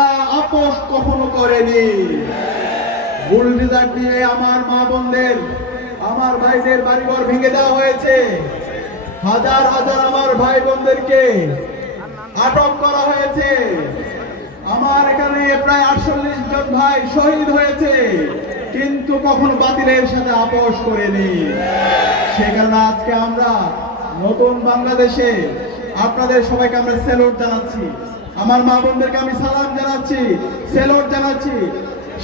তারা আপোষ কখনো করেনি। বুলডোজার দিয়ে আমার মা বোনদের, আমার ভাইদের বাড়িঘর ভেঙে দেওয়া হয়েছে। হাজার হাজার আমার ভাই বোনদেরকে আটক করা হয়েছে। আমার এখানে প্রায় 48 জন ভাই শহীদ হয়েছে, কিন্তু কখনো বাতিলের সাথে আপোষ করেনি। সে কারণে আজকে আমরা নতুন বাংলাদেশে আপনাদের সবাইকে আমরা স্যালুট জানাচ্ছি। আমার মা বোনদেরকে আমি সালাম জানাচ্ছি, স্যালুট জানাচ্ছি।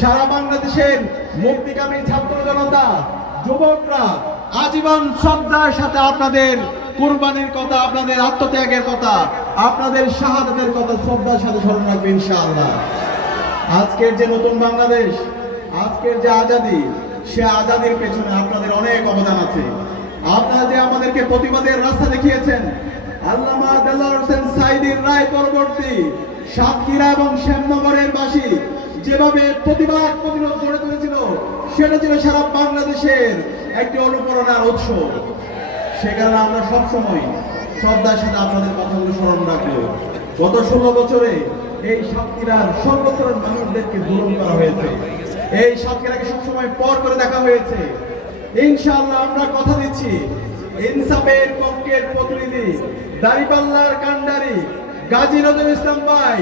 সারা বাংলাদেশের মুক্তিকামী ছাত্র জনতা, যুবকরা আজীবন শ্রদ্ধার সাথে আপনাদের কুরবানির কথা, আপনাদের আত্মত্যাগের কথা, আপনাদের শাহাদাতের কথা শ্রদ্ধার সাথে স্মরণ রাখবে ইনশাআল্লাহ। আজকের যে নতুন বাংলাদেশ, আজকের যে আজাদী, সে আজাদীর পেছনে আপনাদের অনেক অবদান আছে। আপনারা যে আমাদেরকে প্রতিবাদের রাস্তা দেখিয়েছেন, আল্লামা দেলোয়ার হোসেন সাঈদীর রায় পরবর্তী সাতক্ষীরা এবং শ্যামনগরের বাসী যেভাবে প্রতিবাদ প্রতিরোধ গড়ে তুলেছিল, সেটা ছিল সারা বাংলাদেশের একটি অনুপ্রেরণার উৎস। সে কারণে আমরা সবসময় শ্রদ্ধার সাথে আপনাদের কথাগুলো স্মরণ রাখবো। গত 16 বছরে এই সাতক্ষীরার সর্বস্তরের মানুষদেরকে জুলুম করা হয়েছে। এই সাতক্ষীরাকে সবসময় পর করে দেখা হয়েছে। ইনশাআল্লাহ আমরা কথা দিচ্ছি, ইনসাফের পক্ষের প্রতিনিধি দাঁড়িপাল্লার কান্ডারি গাজী নজরুল ইসলাম ভাই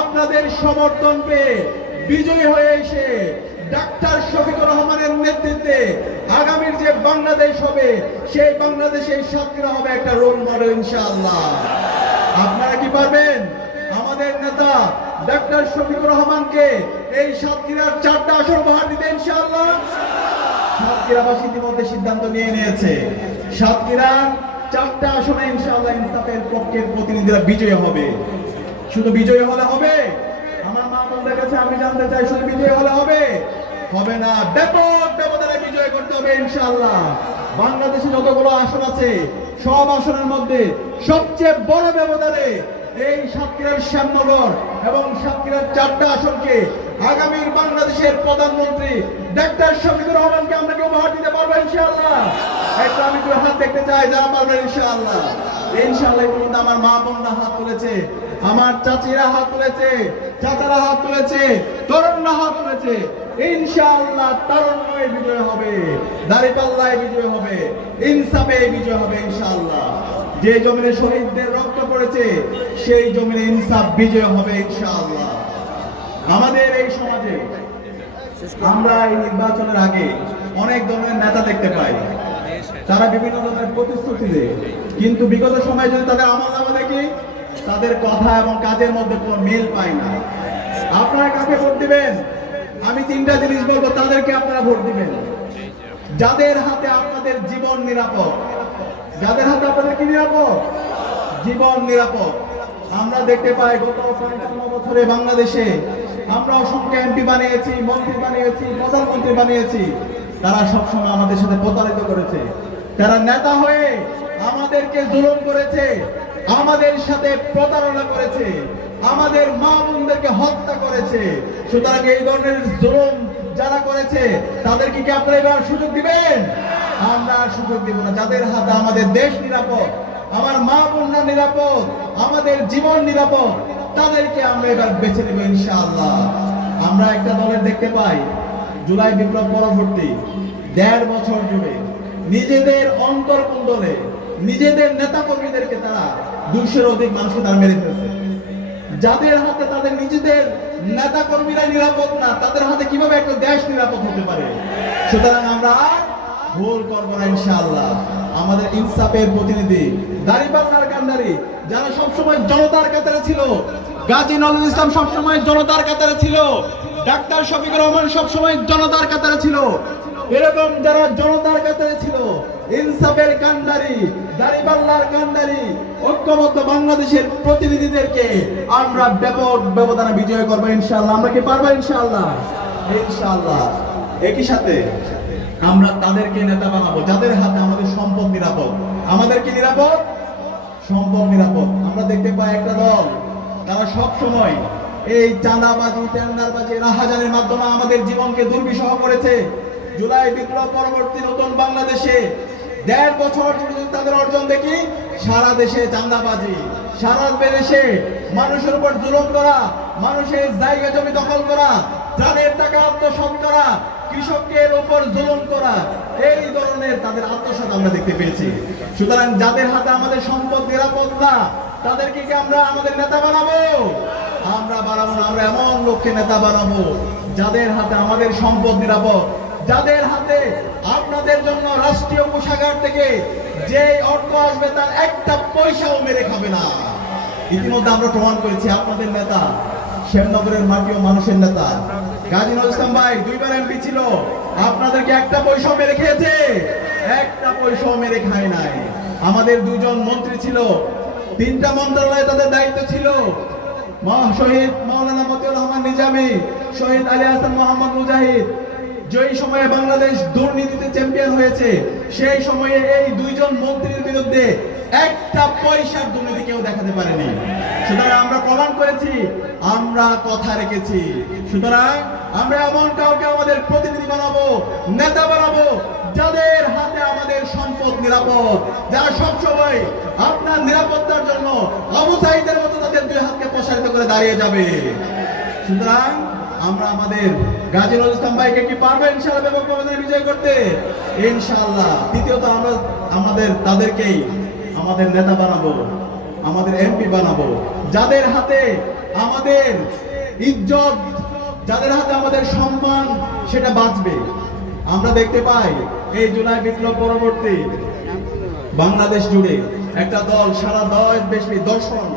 আপনাদের সমর্থন পেয়ে বিজয়ী হয়ে এসে ডাক্তার শফিকুর রহমানের নেতৃত্বে আগামীর যে বাংলাদেশ হবে, সেই বাংলাদেশে সাতক্ষীরা হবে একটা রোল মডেল ইনশাআল্লাহ। আপনারা কি পারবেন আমাদের নেতা ডাক্তার শফিকুর রহমানকে এই সাতক্ষীরার 4টা আসন উপহার দিতে ইনশাআল্লাহ? সাতক্ষীরাবাসী ইতিমধ্যে সিদ্ধান্ত নিয়ে নিয়েছে, সাতক্ষীরার 4টা আসনে ইনশাআল্লাহ ইনসাফের পক্ষের প্রতিনিধিরা বিজয়ী হবে। শুধু বিজয়ী হলে হবে? আমার মা বোনদের কাছে আমি জানতে চাই, শুধু বিজয়ী হলে হবে? হবে না, ব্যাপক ব্যবধানে বিজয় করতে হবে ইনশাআল্লাহ। বাংলাদেশে যতগুলো আসন আছে, সব আসনের মধ্যে সবচেয়ে বড় ব্যবধানে এই সাতক্ষীরার শ্যামনগর এবং সাতক্ষীরার 4টা আসনকে আগামীর বাংলাদেশের প্রধানমন্ত্রী ডাক্তার শফিকুর রহমানকে আমরা উপহার দিতে পারবো ইনশাআল্লাহ। একটা আমি দুই হাত দেখতে চাই, যারা পারবেন ইনশাআল্লাহ। ইনশাআল্লাহ ইতিমধ্যে আমার মা বোনরা হাত তুলেছে, আমার চাচিরা হাত তুলেছে, চাচারা হাত তুলেছে, তরুণরা হাত তুলেছে। ইনশাআল্লাহ তারুণ্যে বিজয় হবে, দাঁড়িপাল্লায় বিজয় হবে, ইনসাফে বিজয় হবে ইনশাআল্লাহ। যে জমিনে শহীদদের রক্ত পড়েছে, সেই জমিনে ইনসাফ বিজয় হবে ইনশাআল্লাহ। আমাদের এই সমাজে আমরা এই নির্বাচনের আগে অনেক ধরনের নেতা দেখতে পাই, তারা বিভিন্ন ধরনের প্রতিশ্রুতি দেয়, কিন্তু বিগত সময়ে যদি তাদের আমলনামা দেখি, তাদের কথা এবং কাজের মধ্যে কোনো মিল পাই না। আপনারা কাকে ভোট দিবেন? আমি 3টা জিনিস বলবো, তাদেরকে আপনারা ভোট দিবেন যাদের হাতে আপনাদের জীবন নিরাপদ। যাদের হাতে আপনাদের কি নিরাপদ? জীবন নিরাপদ। আমরা দেখতে পাই গত 55 বছরে বাংলাদেশে আমরা অসংখ্য এমপি বানিয়েছি, মন্ত্রী বানিয়েছি, প্রধানমন্ত্রী বানিয়েছি, তারা সবসময় আমাদের সাথে প্রতারিত করেছে। তারা নেতা হয়ে আমাদেরকে জুলুম করেছে, আমাদের সাথে প্রতারণা করেছে, আমাদের মা বোনদেরকে হত্যা করেছে। সুতরাং এই ধরনের জুলুম যারা করেছে, তাদেরকে কি আপনারা এবার সুযোগ দিবেন? আমরা আর সুযোগ দিব না। যাদের হাতে আমাদের দেশ নিরাপদ, আমার মা বোনরা নিরাপদ, আমাদের জীবন নিরাপদ, তাদেরকে আমরা এবার বেছে নেব ইনশাআল্লাহ। আমরা একটা দলের দেখতে পাই, জুলাই বিপ্লব পরবর্তী 1.5 বছর জুড়ে নিজেদের অন্তর্কুণ্ডলে নিজেদের নেতা কর্মীদেরকে তারা 200-এর অধিক মানুষকে তারা মেরে ফেলছে। যাদের হাতে তাদের নিজেদের নেতা কর্মীরা নিরাপদ না, তাদের হাতে কিভাবে একটা দেশ নিরাপদ হতে পারে? সুতরাং আমরা ভুল করব না ইনশাআল্লাহ। আমাদের ইনসাফের প্রতিনিধি দাঁড়িপাল্লার কান্ডারি যারা সবসময় জনতার কাতারে ছিল, গাজী নজরুল ইসলাম সবসময় জনতার কাতারে ছিল, ডাক্তার শফিকুর রহমান সবসময় জনতার কাতারে ছিল, এরকম যারা জনতার কাতারে ছিল, ইনসাফের কান্ডারি, দাঁড়িপাল্লার কান্ডারি, ঐক্যবদ্ধ বাংলাদেশের প্রতিনিধিদেরকে আমরা ব্যাপক ব্যবধানে বিজয় করবো ইনশাআল্লাহ। আমরা কি পারবো ইনশাআল্লাহ? ইনশাআল্লাহ। একই সাথে আমরা তাদেরকে নেতা বানাবো যাদের হাতে আমাদের সম্পদ নিরাপদ। আমাদের কি নিরাপদ? সম্পদ নিরাপদ। আমরা দেখতে পাই একটা দল, তারা সব সময় এই চাঁদাবাজি, টেন্ডারবাজি, রাহাজানের মাধ্যমে আমাদের জীবনকে দুর্বিষহ করেছে। জুলাই বিপ্লব পরবর্তী নতুন বাংলাদেশে 1.5 বছর যদি তাদের অর্জন দেখি, সারা দেশে চাঁদাবাজি, সারা দেশে মানুষের উপর জুলুম করা, মানুষের জায়গা জমি দখল করা, যাদের টাকা আত্মসাৎ করা, কৃষকের উপর জুলুম করা, এই ধরনের তাদের আত্মসাৎ আমরা দেখতে পেয়েছি। সুতরাং যাদের হাতে আমাদের সম্পদ নিরাপদ না, তাদেরকে কি আমরা আমাদের নেতা বানাবো? আমরা বানাবো না। আমরা এমন লোককে নেতা বানাবো যাদের হাতে আমাদের সম্পদ নিরাপদ, যাদের হাতে আপনাদের জন্য রাষ্ট্রীয় কোষাগার থেকে যে অর্থ আসবে তার একটা পয়সাও মেরে খাবে না। ইতিমধ্যে আমরা প্রমাণ করেছি আপনাদের নেতা, শ্যামনগরের মাটি ও মানুষের নেতা গাজী নজরুল ইসলাম ভাই 2 বার এমপি ছিল, আপনাদেরকে একটা পয়সাও মেরে খেয়েছে? একটা পয়সাও মেরে খায় নাই। আমাদের 2 জন মন্ত্রী ছিল, 3টা মন্ত্রণালয়ে তাদের দায়িত্ব ছিল। শহীদ মাওলানা মতিউর রহমান নিজামী, শহীদ আলী হাসান মোহাম্মদ মুজাহিদ যেই সময়ে বাংলাদেশ দুর্নীতিতে চ্যাম্পিয়ন হয়েছে, সেই সময়ে এই 2 জন মন্ত্রীর বিরুদ্ধে একটা পয়সার দুর্নীতি কেউ দেখাতে পারেনি। সুতরাং আমরা প্রমাণ করেছি, আমরা কথা রেখেছি। সুতরাং আমরা এমন কাউকে আমাদের প্রতিনিধি বানাবো, নেতা বানাবো, যাদের হাতে আমাদের সম্পদ নিরাপদ, যারা সবসময় আপনার নিরাপত্তার জন্য আবু সাঈদের মতো তাদের 2 হাতকে প্রসারিত করে দাঁড়িয়ে যাবে। সুতরাং আমরা আমাদের গাজী নজরুল ইসলাম ভাইকে কি পারবো ইনশাআল্লাহ ব্যাপক ব্যবধানে বিজয় করতে? ইনশাআল্লাহ। দ্বিতীয়ত আমরা তাদেরকেই আমাদের নেতা বানাবো, আমাদের এমপি বানাবো, যাদের হাতে আমাদের ইজ্জত, যাদের হাতে আমাদের সম্মান সেটা বাঁচবে। আমরা দেখতে পাই এই জুলাই বিপ্লব পরবর্তী বাংলাদেশ জুড়ে একটা দল সারা দেশব্যাপী দর্শন,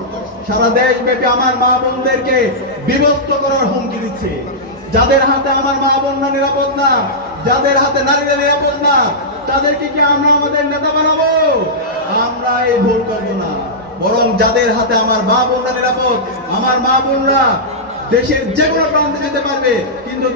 সারা দেশব্যাপী আমার মা বোনদেরকে বিভক্ত করার হুমকি দিচ্ছে। যাদের হাতে আমার মা বোনরা নিরাপদ না, যাদের হাতে নারীরা নিরাপদ না, তাদেরকে কি আমরা আমাদের নেতা বানাবো? আমরা এই ভুল করবো না। বরং যাদের হাতে আমার মা বোনরা নিরাপদ, আমার মা বোনরা দেশের যে কোনো প্রান্তে যেতে পারবে, কিন্তু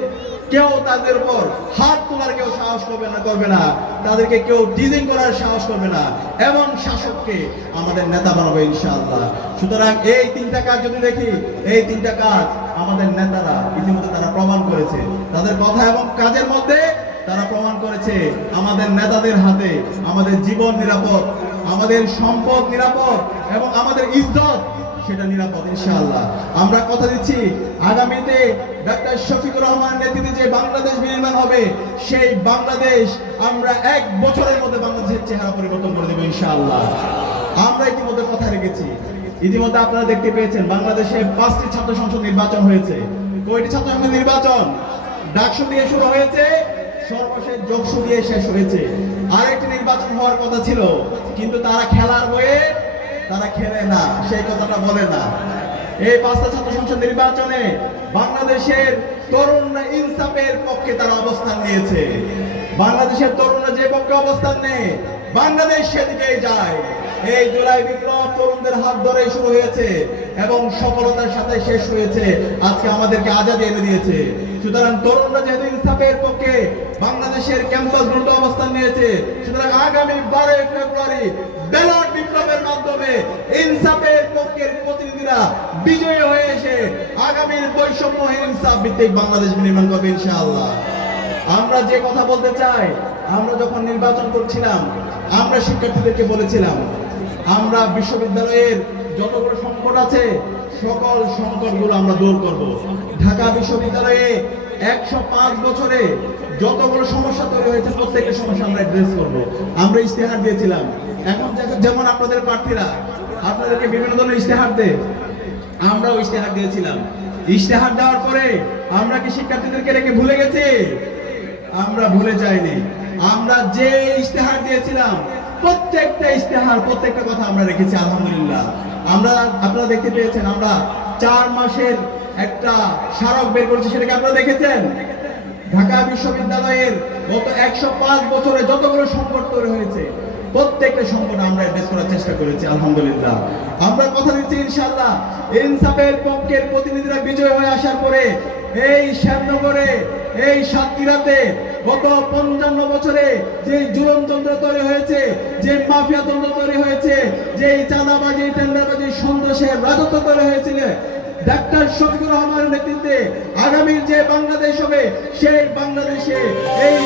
কেউ তাদের উপর হাত তোলার কেউ সাহস করবে না, তাদেরকে কেউ টিজিং করার সাহস করবে না, এবং শাসককে আমাদের নেতা বানাবো ইনশাআল্লাহ। সুতরাং এই 3টা কাজ যদি দেখি, এই 3টা কাজ আমাদের নেতারা ইতিমধ্যে তারা প্রমাণ করেছে। তাদের কথা এবং কাজের মধ্যে তারা প্রমাণ করেছে আমাদের নেতাদের হাতে আমাদের জীবন নিরাপদ, আমাদের সম্পদ নিরাপদ, এবং আমাদের ইজ্জত সেটা নিরাপদ ইনশাআল্লাহ। আমরা কথা দিচ্ছি আগামীতে ডক্টর শফিকুর রহমান নেতৃত্বে যে বাংলাদেশ বিনির্মাণ হবে, সেই বাংলাদেশ আমরা 1 বছরের মধ্যে বাংলাদেশের চেহারা পরিবর্তন করে দেব ইনশাআল্লাহ। আমরা ইতিমধ্যে কথা রেখেছি। ইতিমধ্যে আপনারা দেখতে পেয়েছেন বাংলাদেশে 5টি ছাত্র সংসদ নির্বাচন হয়েছে। কয়টি ছাত্র সংসদ নির্বাচন? ডাকসু দিয়ে শুরু হয়েছে, সর্বশেষ যোগসু দিয়ে শেষ হয়েছে। আরেকটি নির্বাচন হওয়ার কথা ছিল, কিন্তু তারা খেলার বয়ে তারা খেলে না, সেই কথাটা বলে না। এই 5টা ছাত্র সংসদ নির্বাচনে বাংলাদেশের তরুণরা ইনসাফের পক্ষে তারা অবস্থান নিয়েছে। বাংলাদেশের তরুণরা যে পক্ষে অবস্থান নেয়, বাংলাদেশ সেদিকেই যায়। এই জুলাই বিপ্লব তরুণদের হাত ধরে শুরু হয়েছে এবং সফলতার সাথে শেষ হয়েছে। আজকে আমাদেরকে আজাদি এনে দিয়েছে। সুতরাং তরুণরা যেহেতু ইনসাফের পক্ষে বাংলাদেশের ক্যাম্পাসগুলোতে অবস্থান নিয়েছে, সুতরাং আগামী 12 ফেব্রুয়ারি ব্যালট বিপ্লবের মাধ্যমে ইনসাফের পক্ষের প্রতিনিধিরা বিজয়ী হয়ে এসে আগামীর বৈষম্যহীন ইনসাফ ভিত্তিক বাংলাদেশ নির্মাণ করবে ইনশাআল্লাহ। আমরা যে কথা বলতে চাই, আমরা যখন নির্বাচন করছিলাম, আমরা শিক্ষার্থীদেরকে বলেছিলাম আমরা বিশ্ববিদ্যালয়ের যতগুলো সংকট আছে সকল সংকটগুলো আমরা দূর করব। ঢাকা বিশ্ববিদ্যালয়ে 105 বছরে যতগুলো সমস্যা তৈরি হয়েছে প্রত্যেকটা সমস্যা আমরা অ্যাড্রেস করব। আমরা ইশতেহার দিয়েছিলাম। এখন যেমন আপনাদের প্রার্থীরা আপনাদেরকে বিভিন্ন ধরনের ইশতেহার দেয়, আমরাও ইশতেহার দিয়েছিলাম। ইশতেহার দেওয়ার পরে আমরা কি শিক্ষার্থীদেরকে রেখে ভুলে গেছি? আমরা ভুলে যাইনি। আমরা যে ইশতেহার দিয়েছিলাম প্রত্যেকটা ইশতেহার, প্রত্যেকটা কথা আমরা রেখেছি আলহামদুলিল্লাহ। আপনারা দেখতে পেয়েছেন আমরা 4 মাসের একটা স্মারক বের করেছি, সেটাকে আপনারা দেখেছেন। ঢাকা বিশ্ববিদ্যালয়ের গত 105 বছরে যতগুলো সংকট তৈরি হয়েছে প্রত্যেকটা সংকট আমরা অ্যাড্রেস করার চেষ্টা করেছি আলহামদুলিল্লাহ। আমরা কথা দিচ্ছি ইনশাআল্লাহ ইনসাফের পক্ষের প্রতিনিধিরা বিজয় হয়ে আসার পরে এই শ্যামনগরে, এই সাতক্ষীরাতে গত 55 বছরে যে জুলুমতন্ত্র তৈরি হয়েছে, যে মাফিয়া তন্ত্র তৈরি হয়েছে, যে চাঁদাবাজি, টেন্ডারবাজি, সন্ত্রাসের রাজত্ব তৈরি হয়েছিল, ডাক্তার শফিকুর রহমানের নেতৃত্বে আগামীর যে বাংলাদেশ হবে সেই বাংলাদেশে এই